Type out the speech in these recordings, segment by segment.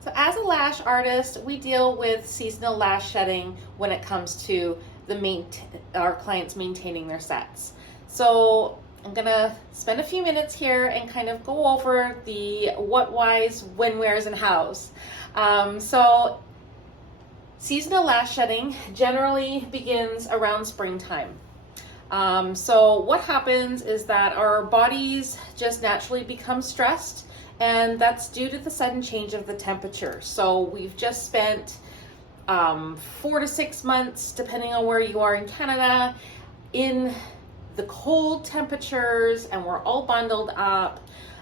So as a lash artist, we deal with seasonal lash shedding when it comes to our clients maintaining their sets. So I'm gonna spend a few minutes here and kind of go over the what, whys, when, wheres, and hows. So seasonal lash shedding generally begins around springtime. So what happens is that our bodies just naturally become stressed, and that's due to the sudden change of the temperature. So we've just spent 4 to 6 months, depending on where you are in Canada, in the cold temperatures, and we're all bundled up.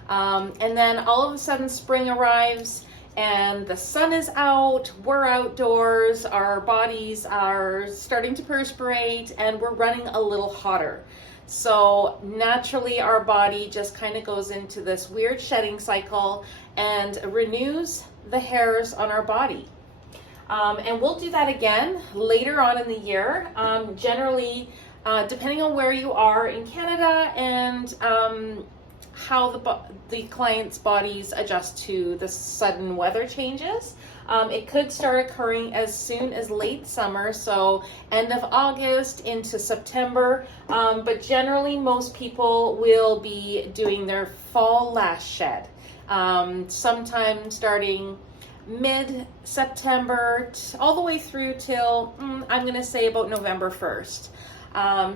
And then all of a sudden spring arrives and the sun is out, we're outdoors, our bodies are starting to perspirate, and we're running a little hotter. So naturally our body just kind of goes into this weird shedding cycle and renews the hairs on our body. And we'll do that again later on in the year. Generally, depending on where you are in Canada and how the client's bodies adjust to the sudden weather changes. It could start occurring as soon as late summer, so end of August into September, but generally most people will be doing their fall lash shed sometime starting mid-September all the way through till I'm going to say about November 1st.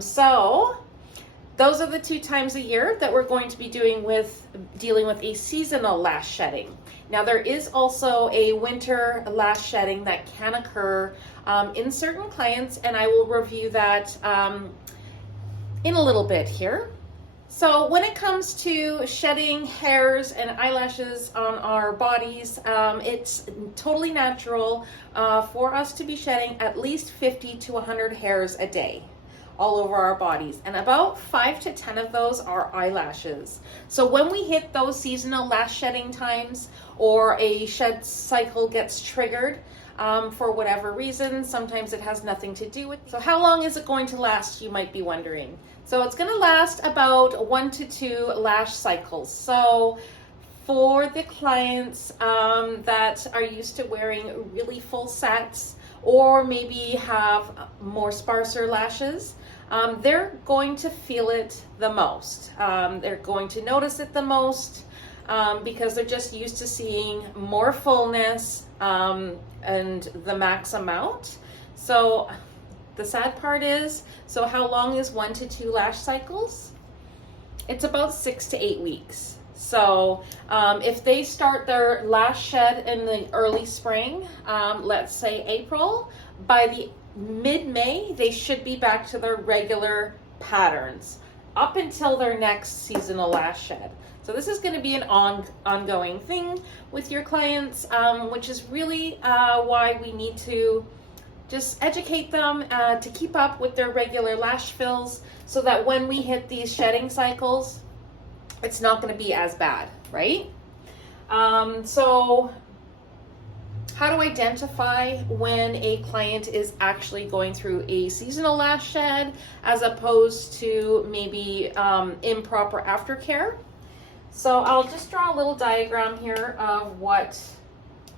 So those are the 2 times a year that we're going to be dealing with a seasonal lash shedding. Now there is also a winter lash shedding that can occur in certain clients, and I will review that in a little bit here. So when it comes to shedding hairs and eyelashes on our bodies, it's totally natural for us to be shedding at least 50 to 100 hairs a day all over our bodies, and about 5 to 10 of those are eyelashes. So when we hit those seasonal lash shedding times, or a shed cycle gets triggered for whatever reason, sometimes it has nothing to do with. So how long is it going to last, you might be wondering. So it's going to last about 1 to 2 lash cycles. So for the clients that are used to wearing really full sets, or maybe have more sparser lashes, they're going to feel it the most. They're going to notice it the most because they're just used to seeing more fullness and the max amount. So the sad part is, so how long is 1 to 2 lash cycles? It's about 6 to 8 weeks. So if they start their lash shed in the early spring, let's say April, by the mid-May, they should be back to their regular patterns up until their next seasonal lash shed. So this is going to be an ongoing thing with your clients, which is really why we need to just educate them to keep up with their regular lash fills, so that when we hit these shedding cycles, it's not going to be as bad, right? So how to identify when a client is actually going through a seasonal lash shed as opposed to maybe improper aftercare. So I'll just draw a little diagram here of what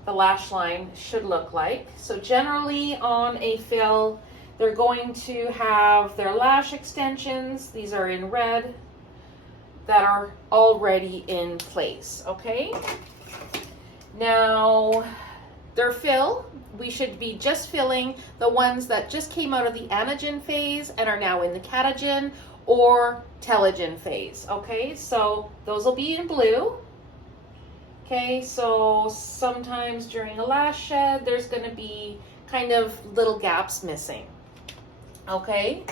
the lash line should look like. So generally on a fill, they're going to have their lash extensions, these are in red, that are already in place, okay? Now, their fill, we should be just filling the ones that just came out of the anagen phase and are now in the catagen or telogen phase, okay? So those will be in blue. Okay, so sometimes during a lash shed, there's going to be kind of little gaps missing, okay?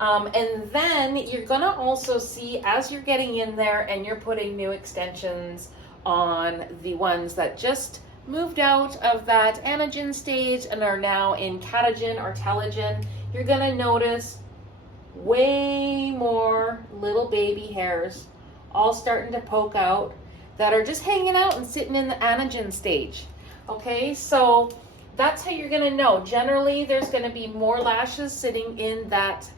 And then you're going to also see, as you're getting in there and you're putting new extensions on the ones that just moved out of that anagen stage and are now in catagen or telogen, you're going to notice way more little baby hairs all starting to poke out that are just hanging out and sitting in the anagen stage. Okay, so that's how you're going to know. Generally, there's going to be more lashes sitting in that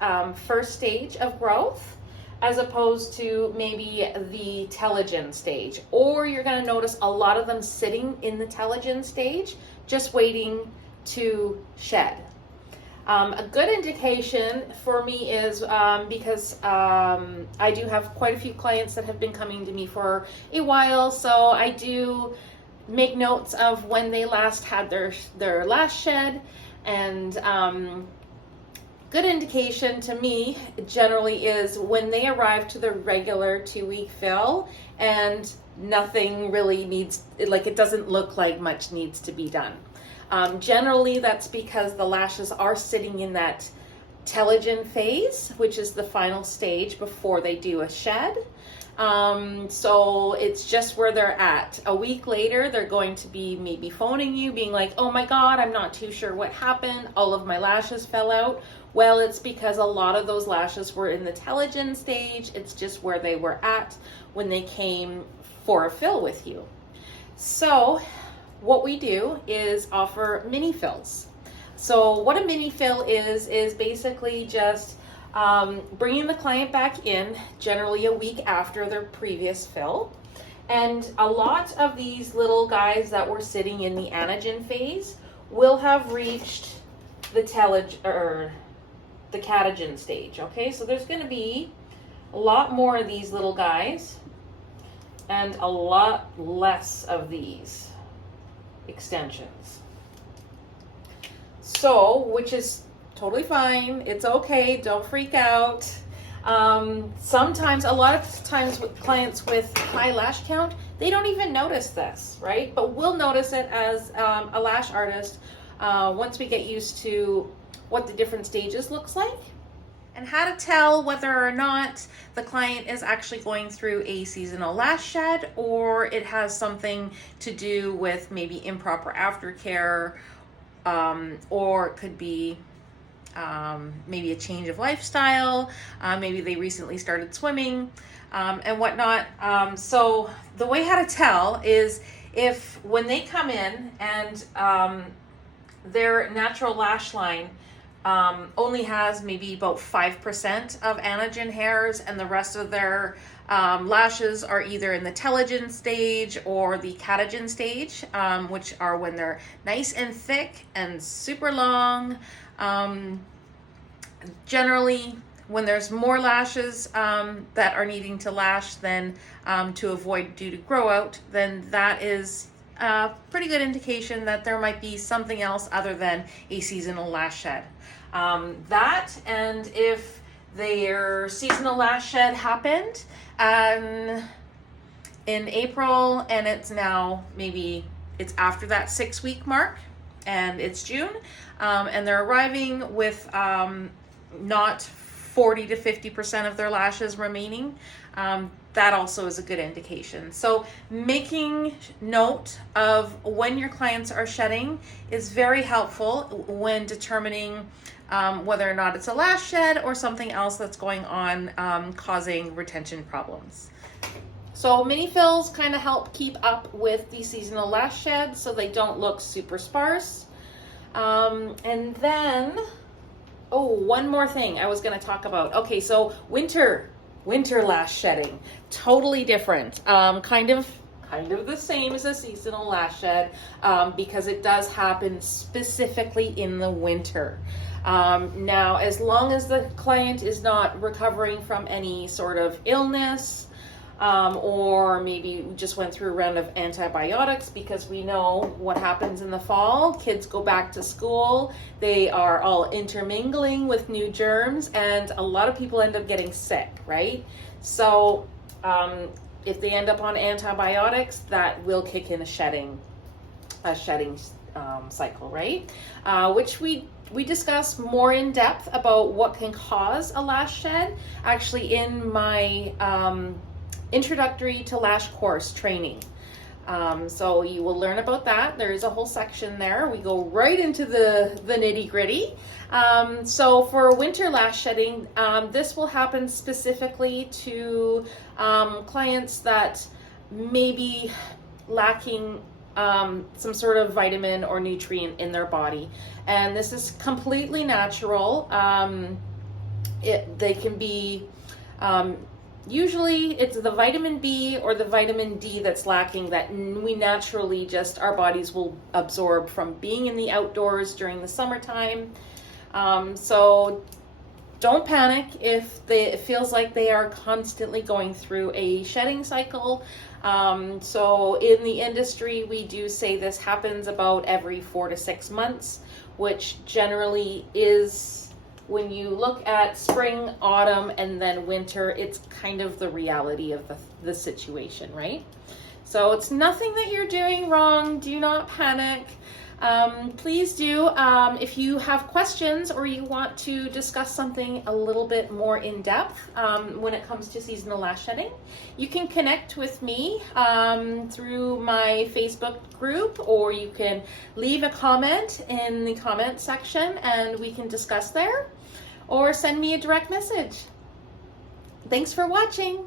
first stage of growth. as opposed to maybe the telogen stage. Or you're going to notice a lot of them sitting in the telogen stage, just waiting to shed. A good indication for me is because I do have quite a few clients that have been coming to me for a while, so I do make notes of when they last had their last shed. And good indication to me generally is when they arrive to the regular 2-week fill and nothing really needs, like it doesn't look like much needs to be done. Generally, that's because the lashes are sitting in that telogen phase, which is the final stage before they do a shed. So it's just where they're at. A week later, they're going to be maybe phoning you, being like, oh my God, I'm not too sure what happened. All of my lashes fell out. Well, it's because a lot of those lashes were in the telogen stage. It's just where they were at when they came for a fill with you. So what we do is offer mini fills. So what a mini fill is basically just bringing the client back in, generally a week after their previous fill. And a lot of these little guys that were sitting in the anagen phase will have reached the the catagen stage. Okay, so there's going to be a lot more of these little guys and a lot less of these extensions. So, which is totally fine. It's okay. Don't freak out. Sometimes, a lot of times with clients with high lash count, they don't even notice this, right? But we'll notice it as a lash artist once we get used to what the different stages looks like. And how to tell whether or not the client is actually going through a seasonal lash shed, or it has something to do with maybe improper aftercare, or it could be maybe a change of lifestyle, maybe they recently started swimming, and whatnot. So the way how to tell is if when they come in and their natural lash line only has maybe about 5% of anagen hairs, and the rest of their lashes are either in the telogen stage or the catagen stage, which are when they're nice and thick and super long. Generally, when there's more lashes that are needing to lash than to avoid due to grow out, then that is a pretty good indication that there might be something else other than a seasonal lash shed. That, and if their seasonal lash shed happened in April and it's now maybe it's after that 6-week mark and it's June, and they're arriving with not 40 to 50% of their lashes remaining, that also is a good indication. So making note of when your clients are shedding is very helpful when determining whether or not it's a lash shed or something else that's going on causing retention problems. So mini fills kind of help keep up with the seasonal lash shed so they don't look super sparse. And then, one more thing I was going to talk about. Okay, so winter lash shedding, totally different. Kind of the same as a seasonal lash shed, because it does happen specifically in the winter. Now, as long as the client is not recovering from any sort of illness, or maybe just went through a round of antibiotics, because we know what happens in the fall. Kids go back to school, they are all intermingling with new germs, and a lot of people end up getting sick, right? So if they end up on antibiotics, that will kick in a shedding cycle, right? Which we discuss more in depth about what can cause a lash shed, actually in my Introductory to Lash course training. So you will learn about that. There is a whole section there. We go right into the nitty gritty. So for winter lash shedding, this will happen specifically to clients that may be lacking some sort of vitamin or nutrient in their body. And this is completely natural. They can be Usually it's the vitamin B or the vitamin D that's lacking that we naturally just, our bodies will absorb from being in the outdoors during the summertime. So don't panic if it feels like they are constantly going through a shedding cycle. So in the industry, we do say this happens about every 4 to 6 months, which generally is, when you look at spring, autumn, and then winter, it's kind of the reality of the situation, right? So it's nothing that you're doing wrong. Do not panic. Please do, if you have questions or you want to discuss something a little bit more in depth when it comes to seasonal lash shedding, you can connect with me through my Facebook group, or you can leave a comment in the comment section and we can discuss there, or send me a direct message. Thanks for watching.